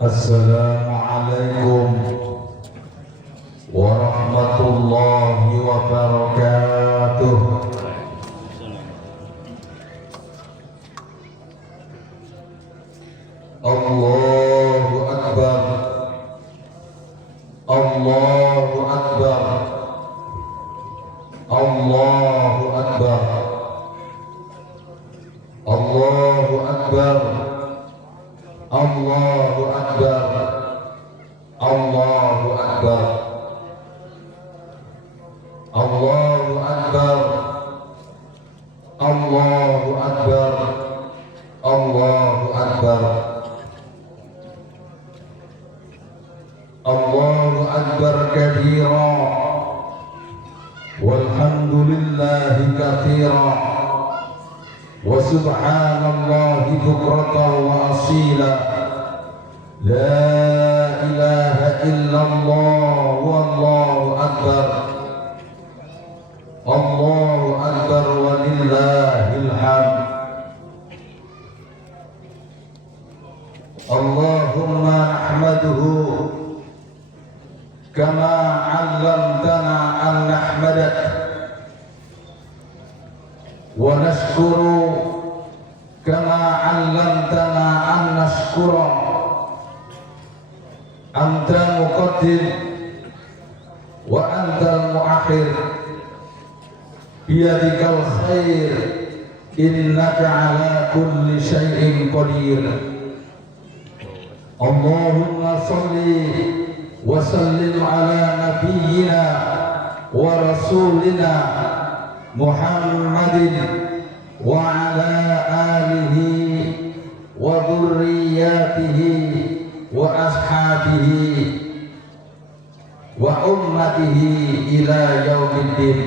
Assalamualaikum warahmatullahi wabarakatuh. Allahu Akbar, Allahu Akbar, Allahu Akbar, Allahu Akbar, Allahu Akbar, Allahu Akbar, Allahu Akbar, Allahu Akbar, Allahu Akbar, Allahu Akbar kabira, walhamdulillahi katsira, wa subhanallahi bukratan wa asila, la ilaha illallah wallahu akbar, Allahu akbar walillahil hamd. Allahumma nahmaduhu kama 'allamtana an nahmadak wa nashkuru kama 'allamtana an nashkura. Anta muqaddim wa antal muakhir, biyadikal khair, innaka ala kulli syai'in qadir. Allahumma salli wa sallim ala nabiyyina wa rasulina Muhammadin wa ala alihi wa dhurriyyatihi wa ashabihi wa ummatihi ila yaumiddin.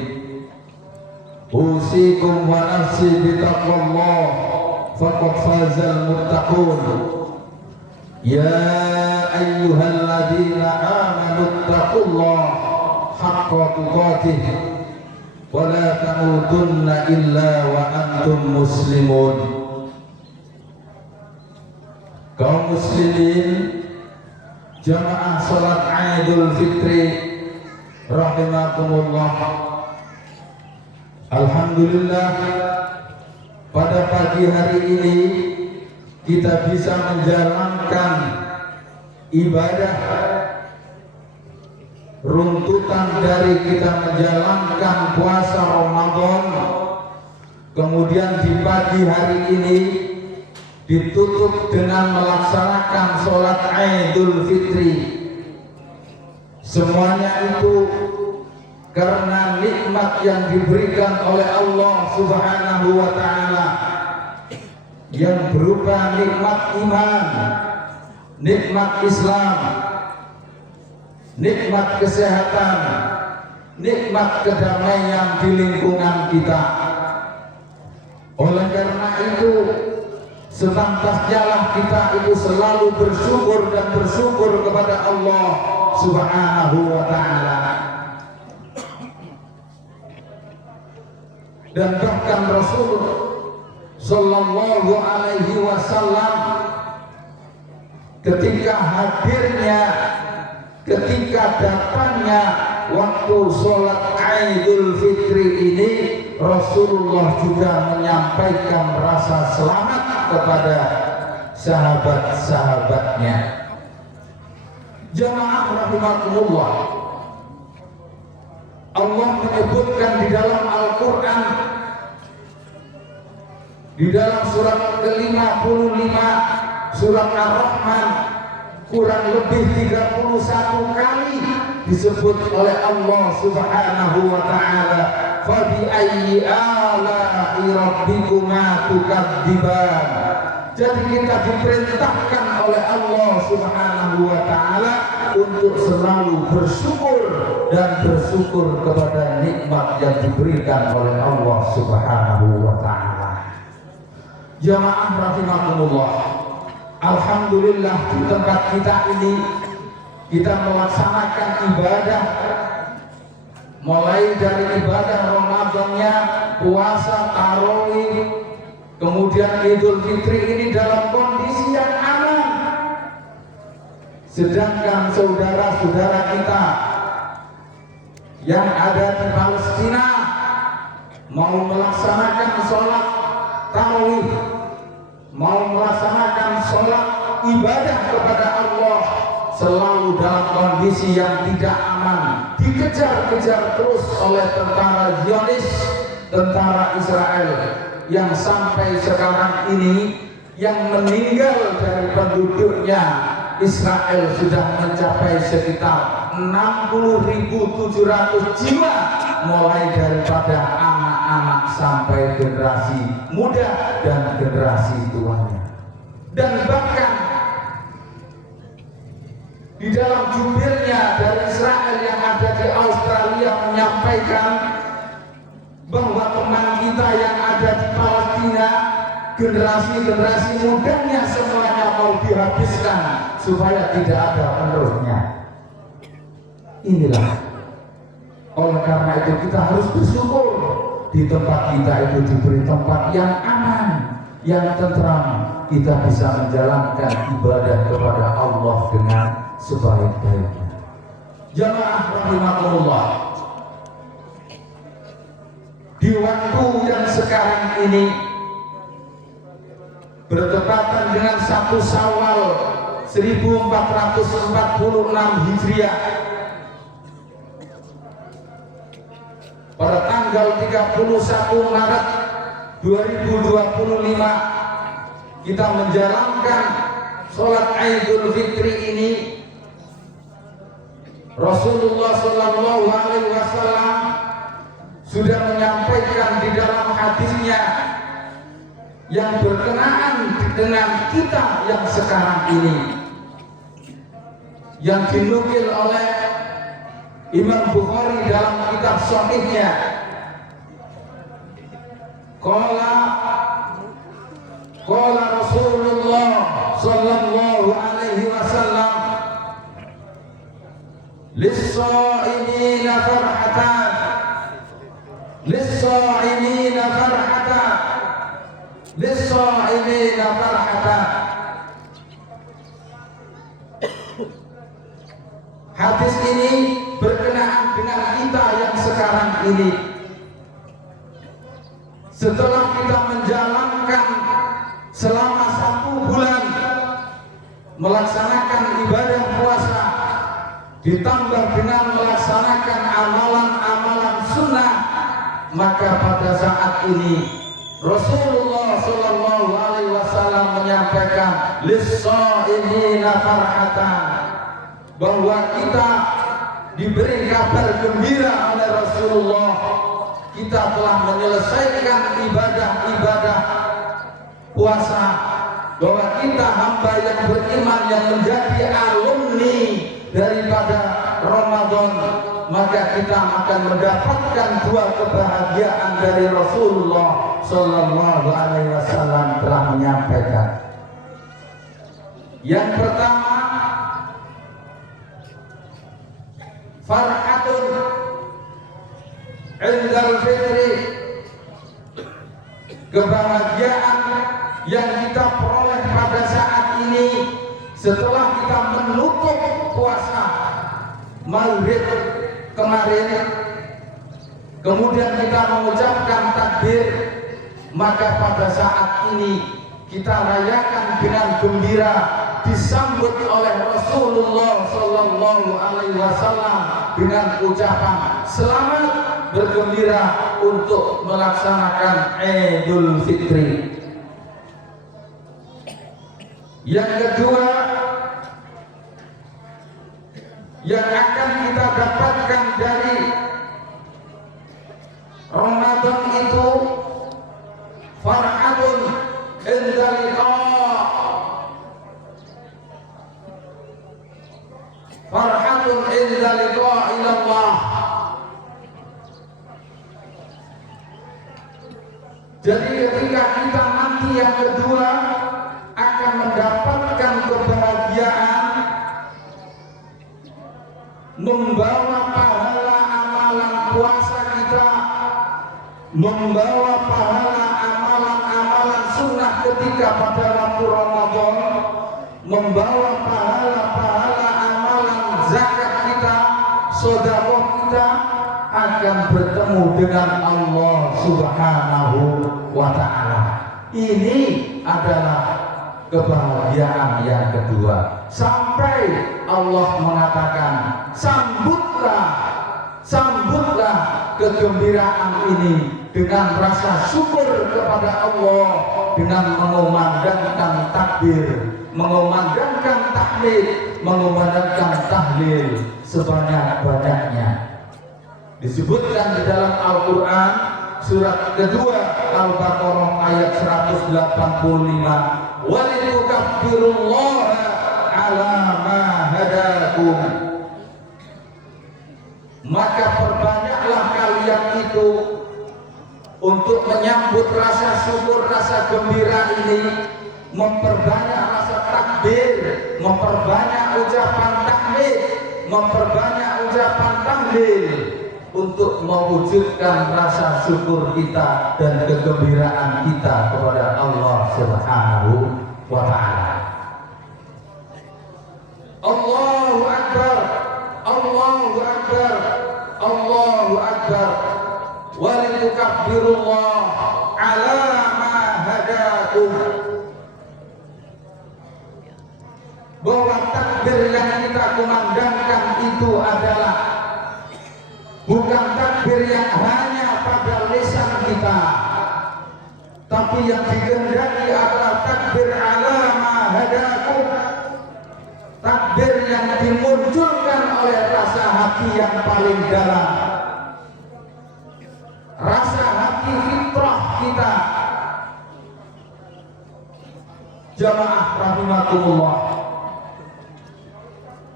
Usikum wa nafsi bitaqwallah, faqad fazal muttaqun. Ya ayyuhalladzina amanu taqullaha haqqa tuqatih wa la tamutunna illa wa antum muslimun. Kaum muslimin, jamaah salat Idul Fitri rahimakumullah. Alhamdulillah, pada pagi hari ini kita bisa menjalankan ibadah runtutan dari kita menjalankan puasa Ramadan. Kemudian di pagi hari ini ditutup dengan melaksanakan sholat Idul Fitri. Semuanya itu karena nikmat yang diberikan oleh Allah Subhanahu wa ta'ala, yang berupa nikmat iman, nikmat Islam, nikmat kesehatan, nikmat kedamaian di lingkungan kita. Oleh karena itu, sepantasnya lah kita itu selalu bersyukur dan bersyukur kepada Allah Subhanahu wa ta'ala. Dan bahkan Rasulullah Sallallahu alaihi wasallam ketika hadirnya, ketika datangnya waktu sholat Idul Fitri ini, Rasulullah juga menyampaikan rasa selamat kepada sahabat-sahabatnya. Jamaah rahimakumullah, Allah menyebutkan di dalam Al-Quran, di dalam surat ke-55 surat Ar-Rahman, kurang lebih 31 kali disebut oleh Allah Subhanahu wa ta'ala, fa bi ayyi ala'i rabbikuma tukadziban. Jadi kita diperintahkan oleh Allah Subhanahu wa ta'ala untuk selalu bersyukur dan bersyukur kepada nikmat yang diberikan oleh Allah Subhanahu wa ta'ala. Jamaah rahimakumullah, alhamdulillah di tempat kita ini kita melaksanakan ibadah, mulai dari ibadah Ramadannya, puasa, tarawih, kemudian Idul Fitri ini dalam kondisi yang aman. sedangkan saudara-saudara kita yang ada di Palestina mau melaksanakan sholat tarawih, mau melaksanakan sholat ibadah kepada Allah, selalu dalam kondisi yang tidak aman, dikejar-kejar terus oleh tentara Zionis, tentara Israel, yang sampai sekarang ini yang meninggal dari penduduknya Israel sudah mencapai sekitar 60.700 jiwa, mulai daripada anak-anak sampai generasi muda dan generasi tuanya. Dan bahkan di dalam jubirnya dari Israel yang ada di Australia menyampaikan bahwa teman kita yang ada di Palestina, generasi-generasi mudanya semuanya mau dihabiskan supaya tidak ada penerusnya. Inilah, oleh karena itu kita harus bersyukur di tempat kita itu diberi tempat yang aman, yang tentram, kita bisa menjalankan ibadah kepada Allah dengan sebaik-baiknya. Jamaah rahimakumullah, di waktu yang sekarang ini bertepatan dengan 1 Syawal 1446 Hijriah, pada tanggal 31 Maret 2025 kita menjalankan sholat Idul Fitri ini. Rasulullah Shallallahu Alaihi Wasallam sudah menyampaikan di dalam hadisnya yang berkenaan dengan kita yang sekarang ini, yang dinukil oleh Imam Bukhari dalam kitab Sahihnya. Qala Rasulullah Sallallahu Alaihi Wasallam, lis-sha'imina farhatan, lis-sha'imina farhatan, lis-sha'imina farhatan. Hadis ini berkenaan dengan kita yang sekarang ini. Setelah kita menjalankan selama 1 bulan melaksanakan ibadah puasa, ditambah dengan melaksanakan amalan-amalan sunnah, maka pada saat ini Rasulullah Shallallahu Alaihi Wasallam menyampaikan lis-sha'imina farhatan, bahwa kita diberi kabar gembira oleh Rasulullah, kita telah menyelesaikan ibadah-ibadah puasa, bahwa kita hamba yang beriman yang menjadi alumni daripada Ramadan, maka kita akan mendapatkan 2 kebahagiaan dari Rasulullah Sallallahu Alaihi Wasallam telah menyampaikan. Yang pertama, farhatun indal fitri, kebahagiaan yang kita peroleh pada saat ini setelah kita menutup puasa maghrib kemarin, kemudian kita mengucapkan takbir, maka pada saat ini kita rayakan dengan gembira, disambut oleh Rasulullah Sallallahu Alaihi Wasallam dengan ucapan selamat bergembira untuk melaksanakan Idul Fitri. Yang kedua yang akan kita dapatkan dari Ramadan itu, farhatun inda liqa, farhatun inda liqa ilallah. Jadi ketika kita nanti yang kedua akan mendapatkan kebahagiaan, membawa pahala amalan puasa kita, membawa pahala amalan-amalan sunnah ketika pada waktu Ramadan, membawa pahala-pahala zakat kita, sedekah kita akan bertemu dengan Allah Subhanahu wa Ta'ala. Ini adalah kebahagiaan yang kedua. Sampai Allah mengatakan, sambutlah kegembiraan ini dengan rasa syukur kepada Allah, dengan mengumandangkan takbir, mengumandangkan tahmid, mengumandangkan tahlil sebanyak-banyaknya. Disebutkan di dalam Al-Quran surat kedua Al-Baqarah ayat 185, walitukabbirullaha ala ma hadakum. Maka perbanyaklah kalian itu untuk menyambut rasa syukur, rasa gembira ini, memperbanyak rasa takbir, memperbanyak ucapan tahmid, memperbanyak ucapan tahlil, untuk mewujudkan rasa syukur kita dan kegembiraan kita kepada Allah Subhanahu wa Ta'ala. Allahu Akbar, Allahu Akbar, Allahu Akbar, walitukabbirullaha ala ma hadakum. Bahwa takbir yang kita kumandangkan itu adalah bukan takbir yang hanya pada lisan kita, tapi yang dikehendaki adalah takbir ala ma hadakum, takbir yang dimunculkan oleh rasa hati yang paling dalam, rasa hati fitrah kita. Jamaah rahimakumullah,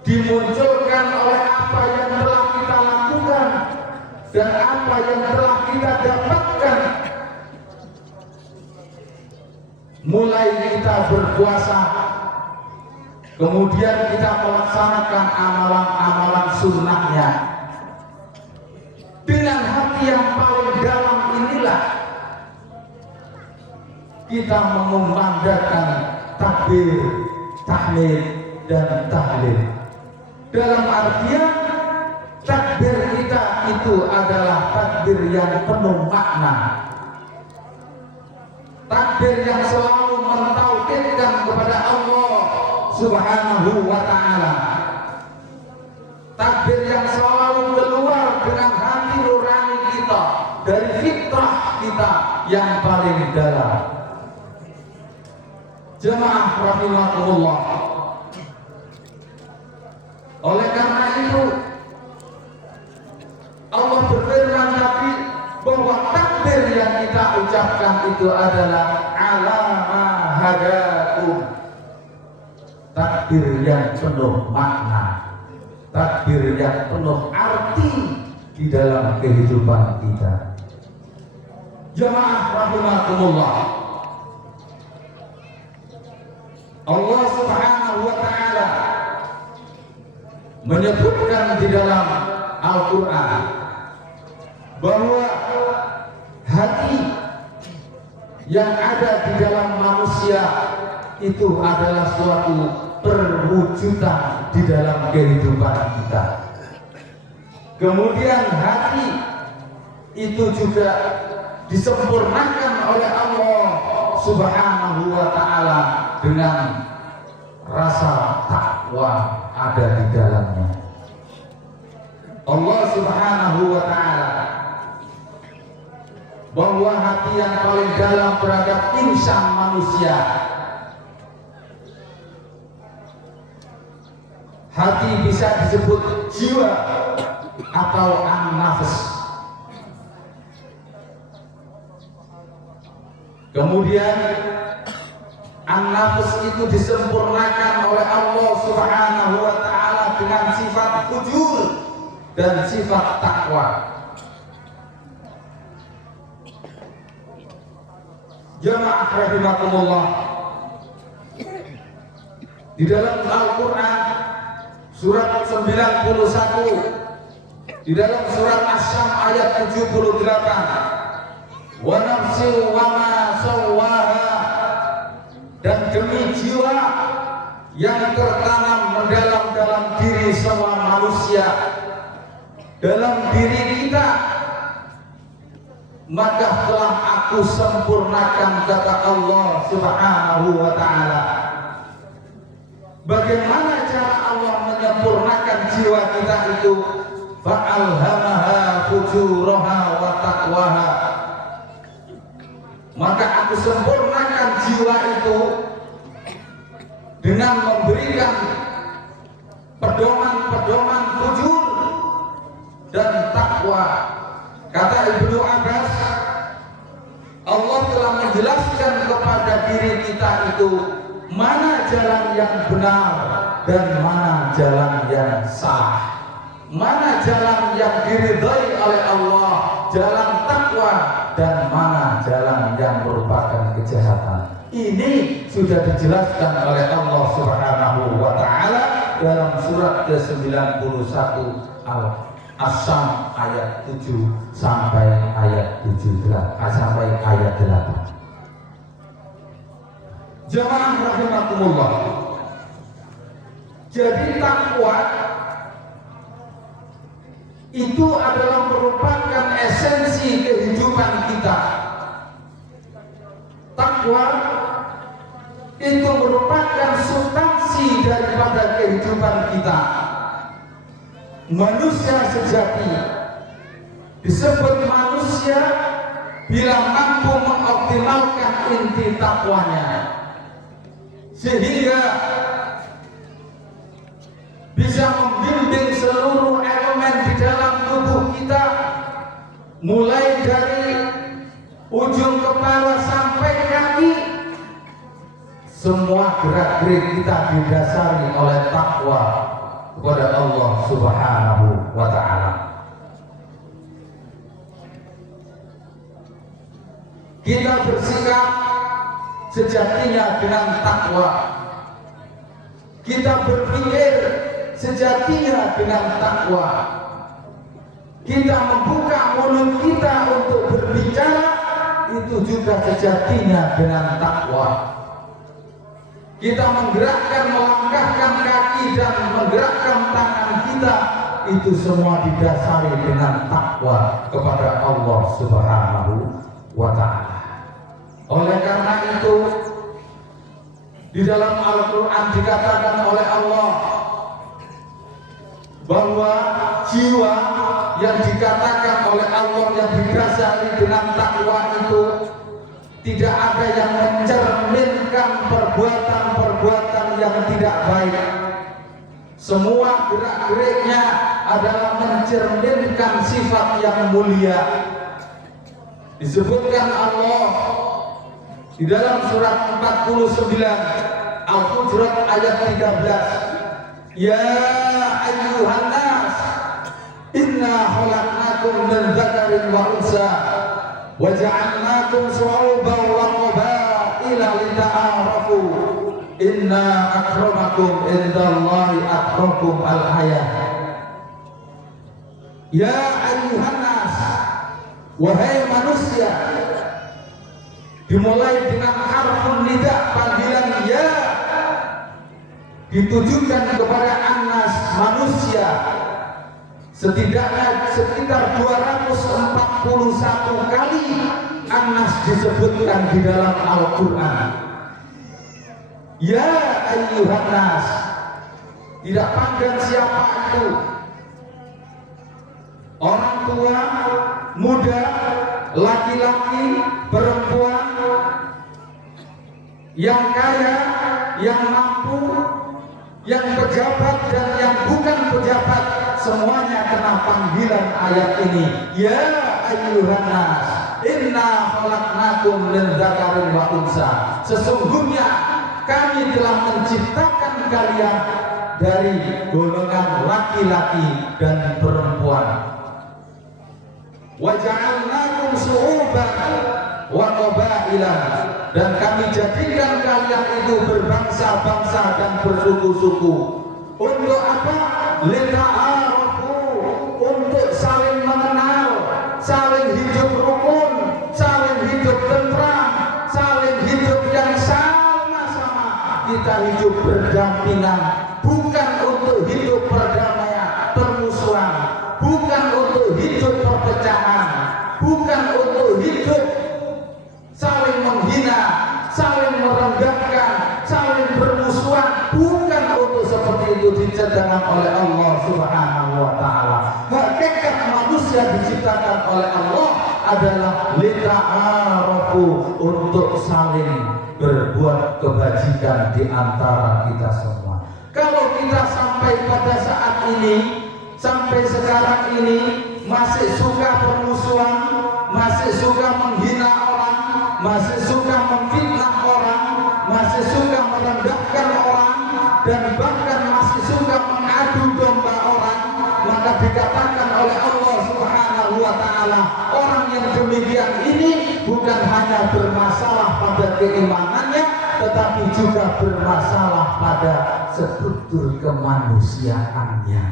dimunculkan oleh apa yang telah kita lakukan dan apa yang telah kita dapatkan. Mulai kita berpuasa, kemudian kita melaksanakan amalan-amalan sunnahnya. Dengan hati yang paling dalam inilah kita mengumandangkan takbir, tahmid, dan tahlil. Dalam artian takbir kita itu adalah takbir yang penuh makna, takbir yang selalu mentauhidkan kepada Allah Subhanahu wa Ta'ala, takbir yang selalu keluar dengan hati nurani kita, dari fitrah kita yang paling dalam. Jemaah rahimakumullah, oleh karena itu Allah berfirman tadi bahwa takbir yang kita ucapkan itu adalah ala ma hadakum, takbir yang penuh makna, takbir yang penuh arti di dalam kehidupan kita. Jemaah rahimakumullah, Allah Subhanahu wa Ta'ala menyebutkan di dalam Al-Quran bahwa hati yang ada di dalam manusia itu adalah suatu perwujudan di dalam kehidupan kita. Kemudian hati itu juga disempurnakan oleh Allah Subhanahu wa Ta'ala dengan rasa takwa ada di dalamnya. Allah Subhanahu wa Ta'ala bahwa hati yang paling dalam terhadap insan manusia, hati bisa disebut jiwa atau an-nafs. Kemudian an-nafs itu disempurnakan oleh Allah Subhanahu wa Ta'ala dengan sifat fujur dan sifat takwa. Jamaah rahimakumullah, di dalam Al-Quran surat 91, di dalam surat As-Sam ayat 78, wa nafsin wa ma sawwaha, dan demi jiwa yang tertanam mendalam dalam diri semua manusia, dalam diri kita, maka telah aku sempurnakan, kata Allah Subhanahu wa ta'ala. Bagaimana cara Allah menyempurnakan jiwa kita itu? Fa'alhamaha fujuraha wa taqwaha. Maka aku sempurnakan jiwa itu dengan memberikan pedoman-pedoman fujur dan takwa. Kata Ibnu Abbas, Allah telah menjelaskan kepada diri kita itu mana jalan yang benar dan mana jalan yang sah, mana jalan yang diridhai oleh Allah, jalan takwa, dan mana jalan yang merupakan kejahatan. Ini sudah dijelaskan oleh Allah Subhanahu wa ta'ala dalam surat ke-91 Al-Asam ayat 7 sampai ayat 8. Jamaah rahimakumullah. Jadi takwa itu adalah merupakan esensi kehidupan kita. Takwa itu merupakan substansi daripada kehidupan kita. Manusia sejati disebut manusia bila mampu mengoptimalkan inti takwanya, sehingga bisa membimbing seluruh elemen di dalam tubuh kita, mulai dari ujung kepala sampai kaki. Semua gerak-gerik kita didasari oleh takwa kepada Allah Subhanahu wa ta'ala. Kita bersikap sejatinya dengan takwa. Kita berpikir sejatinya dengan takwa. Kita membuka mulut kita untuk berbicara, itu juga sejatinya dengan takwa. Kita menggerakkan, melangkahkan kaki dan menggerakkan tangan kita, itu semua didasari dengan takwa kepada Allah Subhanahu wa ta'ala. Oleh karena itu, di dalam Al-Quran dikatakan oleh Allah bahwa jiwa yang dikatakan oleh Allah yang didasari dengan takwa itu tidak ada yang mencerminkan perbuatan-perbuatan yang tidak baik. Semua gerak-geriknya adalah mencerminkan sifat yang mulia. Disebutkan Allah di dalam surat 49 Al-Hujurat ayat 13, ya ayyuhan nas inna khalaqnakum min dzakarin wa unsa wa ja'alnakum syu'uban wa qabaila lita'arafu inna akramakum indallahi atqakum al-hayah. Ya ayyuhan nas, wahai manusia, dimulai dengan harfun nida, panggilan ya, ditujukan kepada anas manusia. Setidaknya sekitar 241 kali anas disebutkan di dalam Al-Quran. Ya ayyuhan nas, tidak pandang siapa itu, orang tua, muda, laki-laki, perempuan, yang kaya, yang mampu, yang pejabat dan yang bukan pejabat, semuanya kena panggilan ayat ini. Ya ayyuhan nas inna khalaqnakum min dzakarin wa unsa, sesungguhnya kami telah menciptakan kalian dari golongan laki-laki dan perempuan. Wa ja'alnakum syu'uban wa qabaila, dan kami jadikan kalian itu berbangsa-bangsa dan bersuku-suku. Untuk apa? Lita'arafu, untuk saling mengenal, saling hidup rukun, saling hidup tentram, saling hidup yang sama-sama kita kita hidup berdampingan, bukan untuk hidup perdamaian, permusuhan, bukan untuk hidup perpecahan, bukan untuk hidup saling menghina, saling merendahkan, saling bermusuhan, bukan untuk seperti itu diciptakan oleh Allah Subhanahu wa taala. Hakikat manusia diciptakan oleh Allah adalah lita'arofu, untuk saling berbuat kebajikan di antara kita semua. Kalau kita sampai pada saat ini, sampai sekarang ini masih suka permusuhan, masih suka menghina orang, masih suka memfitnah orang, masih suka merendahkan orang, dan bahkan masih suka mengadu domba orang, maka dikatakan oleh Allah Subhanahu wa taala, orang yang demikian ini bukan hanya bermasalah pada keimanannya, tetapi juga bermasalah pada struktur kemanusiaannya,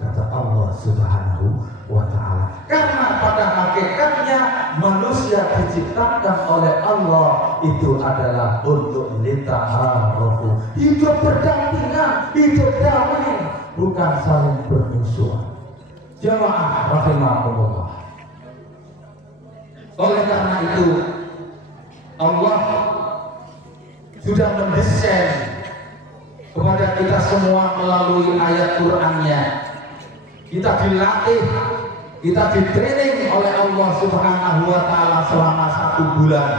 kata Allah Subhanahu wa ta'ala. Karena pada hakikatnya manusia diciptakan oleh Allah itu adalah untuk lita'arofu, hidup berdampingan, hidup damai, bukan saling bermusuhan. Jamaah rahimahumullah. Oleh karena itu Allah sudah mendesain kepada kita semua melalui ayat Qur'annya. Kita dilatih, kita ditraining oleh Allah Subhanahu wa taala selama 1 bulan.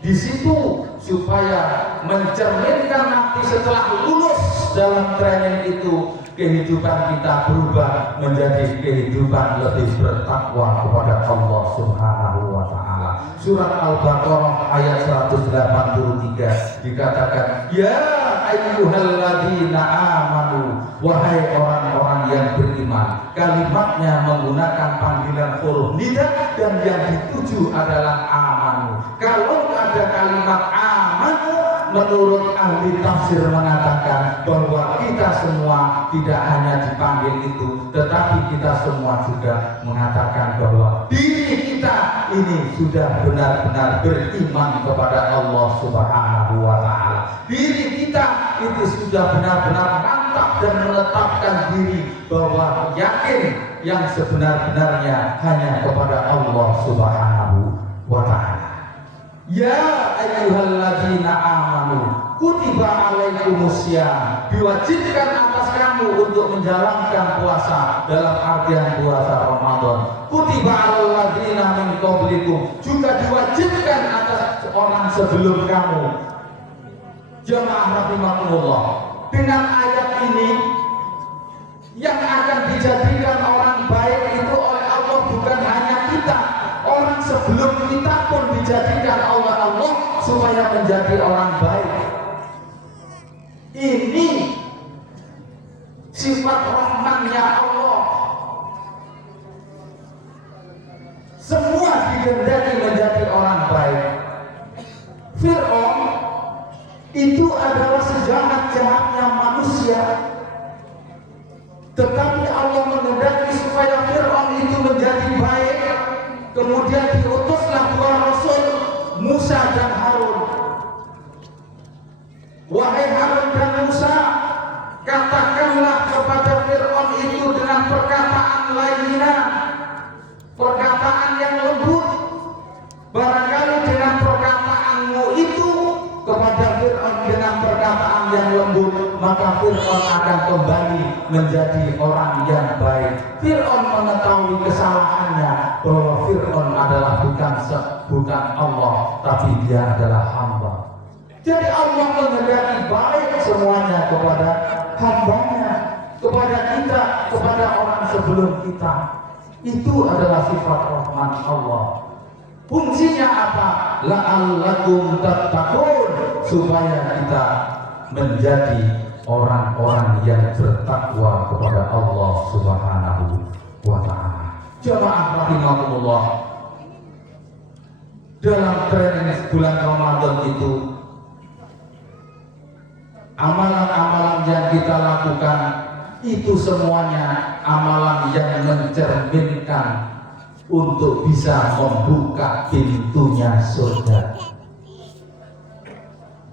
Di situ supaya mencerminkan nanti setelah lulus dalam training itu, kehidupan kita berubah menjadi kehidupan lebih bertakwa kepada Allah Subhanahu wa taala. Surat Al-Baqarah ayat 183 dikatakan, ya ayyuhalladzina amanu, wahai orang-orang yang beriman. Kalimatnya menggunakan panggilan huruf nida dan yang dituju adalah amanu. Kalau ada kalimat amanu, menurut ahli tafsir mengatakan bahwa kita semua tidak hanya dipanggil itu, tetapi kita semua juga mengatakan bahwa diri kita ini sudah benar-benar beriman kepada Allah Subhanahu wa taala. Diri kita itu sudah benar-benar mantap dan menetapkan diri bahwa yakin yang sebenar-benarnya hanya kepada Allah Subhanahu wa taala. Ya ayyuhalladzina amanu, kutiba alaikumussyam, diwajibkan atas kamu untuk menjalankan puasa dalam artian puasa Ramadan. Kutiba alalladzina min qablikum, juga diwajibkan atas orang sebelum kamu. Jemaah rahimakumullah, dengan ayat ini yang akan dijadikan orang baik itu oleh Allah bukan hanya kita, orang sebelum kita pun dijadikan oleh Allah supaya menjadi orang baik. Ini sifat rahmannya Allah. Semua dikehendaki menjadi orang baik. Fir'aun itu adalah sejahat-jahatnya manusia, tetapi Allah menghendaki supaya Fir'aun itu menjadi baik. Kemudian diutuslah 2 rasul, Musa dan Harun. Wahai Harun dan Musa, katakanlah kepada Fir'aun itu dengan perkataan lainnya, perkataan yang lembut. Barangkali dengan perkataanmu itu kepada Fir'aun dengan perkataan yang lembut, maka Fir'aun akan kembali menjadi orang yang baik. Fir'aun mengetahui kesalahannya bahwa Fir'aun adalah bukan Allah, tapi dia adalah hamba. Jadi Allah menghendaki baik semuanya kepada hambanya, kepada kita, kepada orang sebelum kita. Itu adalah sifat rahman Allah. Fungsinya apa? La'allakum tattaqun, supaya kita menjadi orang-orang yang bertakwa kepada Allah Subhanahu wa ta'ala. Jemaah rahimakumullah, dalam training bulan Ramadan itu, amalan-amalan yang kita lakukan itu semuanya amalan yang mencerminkan untuk bisa membuka pintunya surga.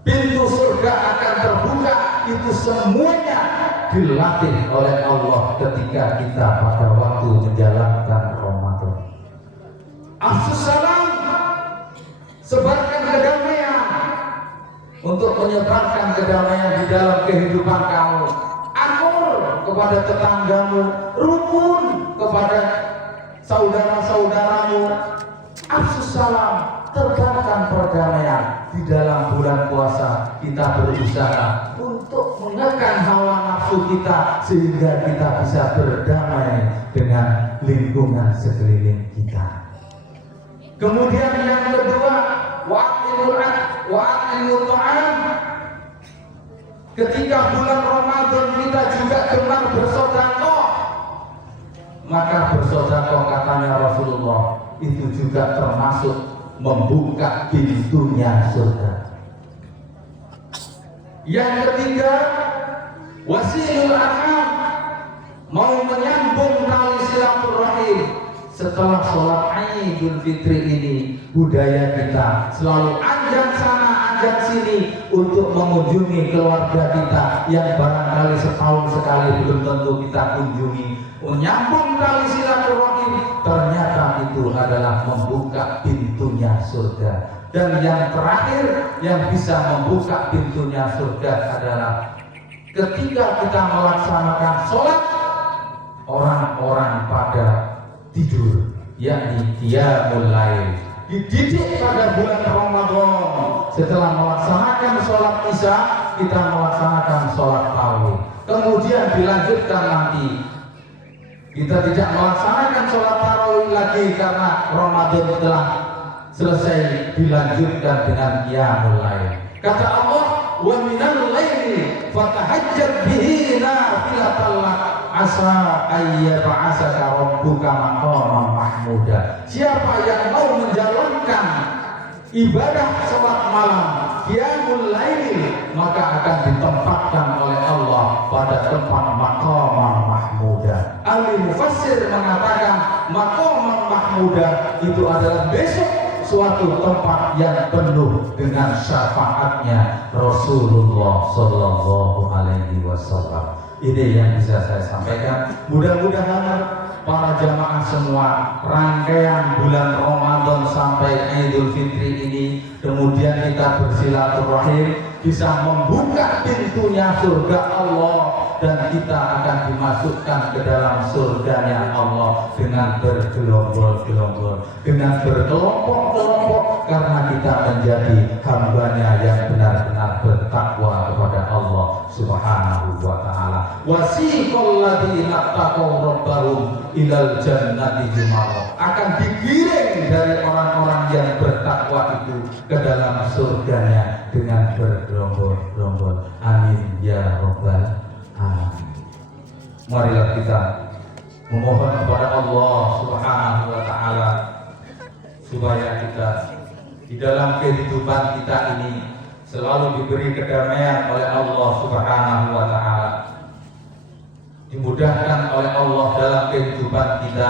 Pintu surga surga akan terbuka. Itu semuanya dilatih oleh Allah ketika kita pada waktu menjalankan Ramadan. Afsus salam, sebarkan kedamaian. Untuk menyebarkan kedamaian di dalam kehidupan kamu, akur kepada tetanggamu, rukun kepada saudara-saudaramu. Afsus salam, tegakkan perdamaian. Di dalam bulan puasa kita berusaha untuk menekan hawa nafsu kita sehingga kita bisa berdamai dengan lingkungan sekeliling kita. Kemudian yang kedua, wa'atimul ta'am. Ketika bulan Ramadan kita juga gemar bersedekah, maka bersedekah katanya Rasulullah itu juga termasuk membuka pintunya surga. Yang ketiga, wasilul arham, mau menyambung tali silaturahim. Setelah sholat Idul Fitri ini, budaya kita selalu anjak sana anjak sini untuk mengunjungi keluarga kita yang barangkali setahun sekali belum tentu kita kunjungi. Menyambung tali silaturahim, ternyata itu adalah membuka pintunya surga. Dan yang terakhir yang bisa membuka pintunya surga adalah ketika kita melaksanakan sholat, orang-orang pada tidur, yakni qiyamul lail. Dididik pada bulan Ramadan. Setelah melaksanakan sholat isya, kita melaksanakan sholat tarawih. Kemudian dilanjutkan nanti. Kita tidak melaksanakan sholat tarawih lagi karena Ramadan telah selesai, dilanjutkan dengan qiyamul lail. Kata Allah, wa minal laili fatahajjat bihi nafilatan lak asa ayyab'asaka rabbuka maqaman mahmuda. Siapa yang mau menjalankan ibadah sholat malam qiyamul lail, maka akan ditempatkan oleh Allah pada tempat maqaman mahmuda. Ahli mufassir mengatakan maqaman mahmuda itu adalah besok suatu tempat yang penuh dengan syafaatnya Rasulullah Sallallahu Alaihi Wasallam. Ini yang bisa saya sampaikan. Mudah-mudahan para jamaah semua, rangkaian bulan Ramadan sampai Idul Fitri ini, kemudian kita bersilaturahim, bisa membuka pintunya surga Allah, dan kita akan dimasukkan ke dalam surganya Allah dengan bergelombol-gelombol, dengan berkelompok-kelompok, karena kita menjadi hambanya yang benar-benar bertakwa kepada Allah Subhanahu wa ta'ala. Wasiqal ladzina taqaw rabbahum ilal jannati zumara, akan digiring dari orang-orang yang bertakwa itu ke dalam surganya dengan bergelombol-gelombol. Amin ya rabbal alamin. Marilah kita memohon kepada Allah Subhanahu wa ta'ala supaya kita di dalam kehidupan kita ini selalu diberi kedamaian oleh Allah Subhanahu wa ta'ala, dimudahkan oleh Allah dalam kehidupan kita,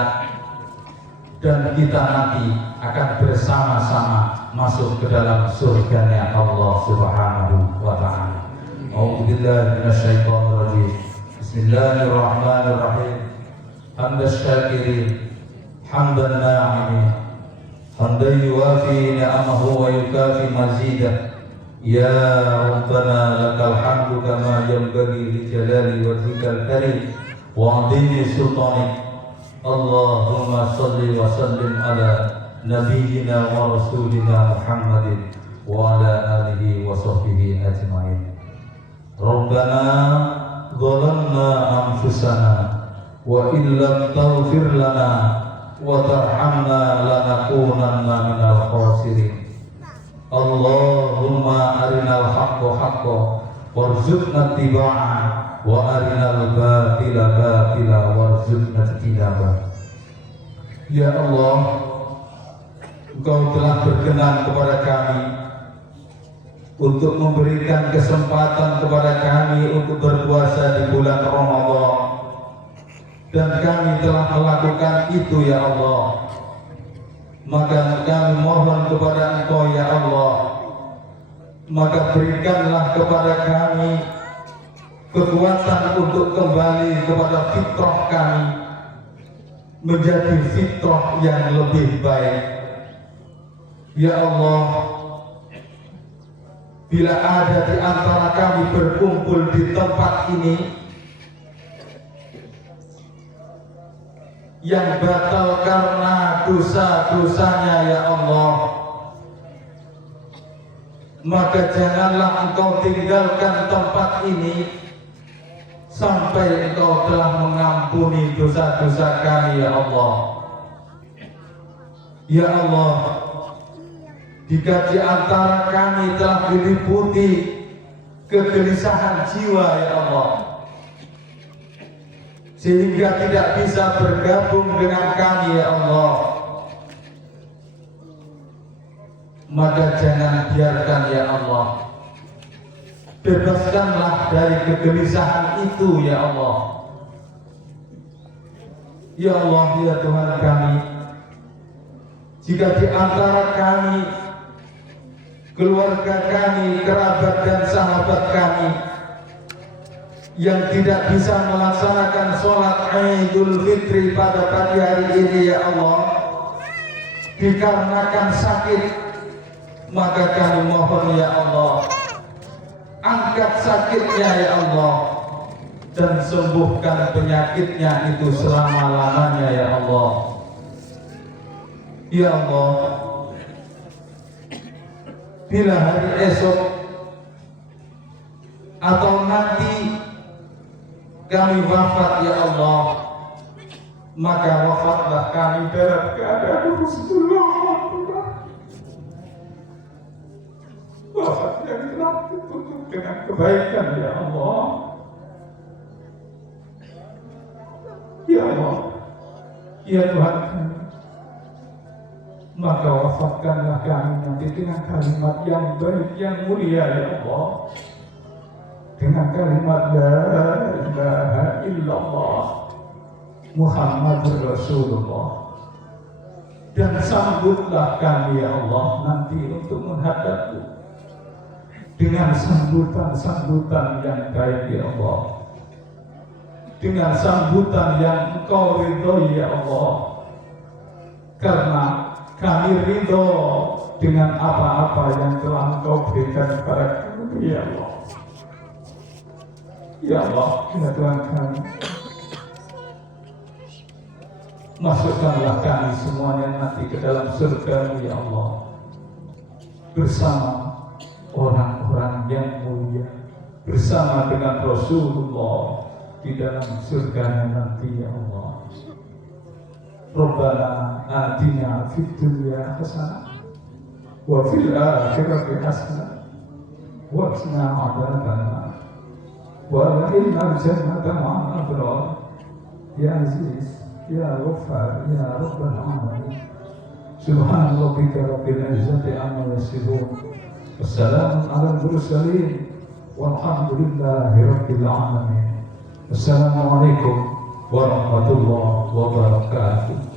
dan kita nanti akan bersama-sama masuk ke dalam surganya Allah Subhanahu wa ta'ala. A'udzubillahi minasyaitonir rajim. Bismillahirrahmanirrahim. Hamdas syakirin, hamdan na'imin, hamdan yuwafi ni'amahu wa yukafi mazidah. Ya Rabbana lakal hamdu kama yanbaghi li jalali wajhikal karim wa 'azimi sultanik. Allahumma salli wa sallim ala nabiyyina wa rasulina Muhammadin wa ala alihi wa sahbihi ajma'in. Rabbana zalamna anfusana wa illam taghfir lana wa tarhamna lanakunanna minal khasirin. Allahumma arinal haqqa haqqa warzuqna ittiba'ah wa arinal batila batila warzuqna ijtinabah. Ya Allah, Engkau telah berkenan kepada kami untuk memberikan kesempatan kepada kami untuk berpuasa di bulan Ramadan, dan kami telah melakukan itu ya Allah. Maka kami mohon kepada Engkau ya Allah, maka berikanlah kepada kami kekuatan untuk kembali kepada fitrah kami, menjadi fitrah yang lebih baik. Ya Allah, bila ada di antara kami berkumpul di tempat ini yang batal karena dosa-dosanya, ya Allah, maka janganlah Engkau tinggalkan tempat ini sampai Engkau telah mengampuni dosa-dosa kami, ya Allah. Ya Allah, jika di antara kami telah diliputi kegelisahan jiwa, ya Allah, sehingga tidak bisa bergabung dengan kami, ya Allah, maka jangan biarkan, ya Allah, bebaskanlah dari kegelisahan itu, ya Allah. Ya Allah, ya Tuhan kami, jika di antara kami, keluarga kami, kerabat dan sahabat kami yang tidak bisa melaksanakan sholat Idul Fitri pada pagi hari ini, ya Allah, dikarenakan sakit, maka kami mohon, ya Allah, angkat sakitnya, ya Allah, dan sembuhkan penyakitnya itu selama-lamanya, ya Allah. Ya Allah, bila hari esok atau nanti kami wafat, ya Allah, maka wafatlah kami dalam keadaan Rasulullah, wafat yang telah ditutup dengan kebaikan, ya Allah. Ya Allah, ya Tuhan kami, maka wafatkanlah kami nanti dengan kalimat yang baik, yang mulia, ya Allah, dengan kalimat la ilaha illallah Muhammadur Rasulullah. Dan sambutlah kami, ya Allah, nanti untuk menghadapmu dengan sambutan-sambutan yang baik, ya Allah, dengan sambutan yang Engkau ridhoi, ya Allah, karena kami ridho dengan apa-apa yang telah Engkau berikan kepada kami, ya Allah. Ya Allah, ya Tuhan kami, masukkanlah kami semuanya nanti ke dalam surga-Mu, ya Allah, bersama orang-orang yang mulia, bersama dengan Rasulullah di dalam surga nanti, ya Allah. Rabbana atina fid dunya hasanah wa fil akhirati hasanah wa qina adzabannar wa inna jannata ma'al abrar. Ya Aziz, ya Ghaffar, ya Rabbal alamin. Subhana rabbika rabbil izzati amma yasifun, wassalamun alal mursalin, walhamdulillahi rabbil alamin. Assalamualaikum warahmatullahi wabarakatuh.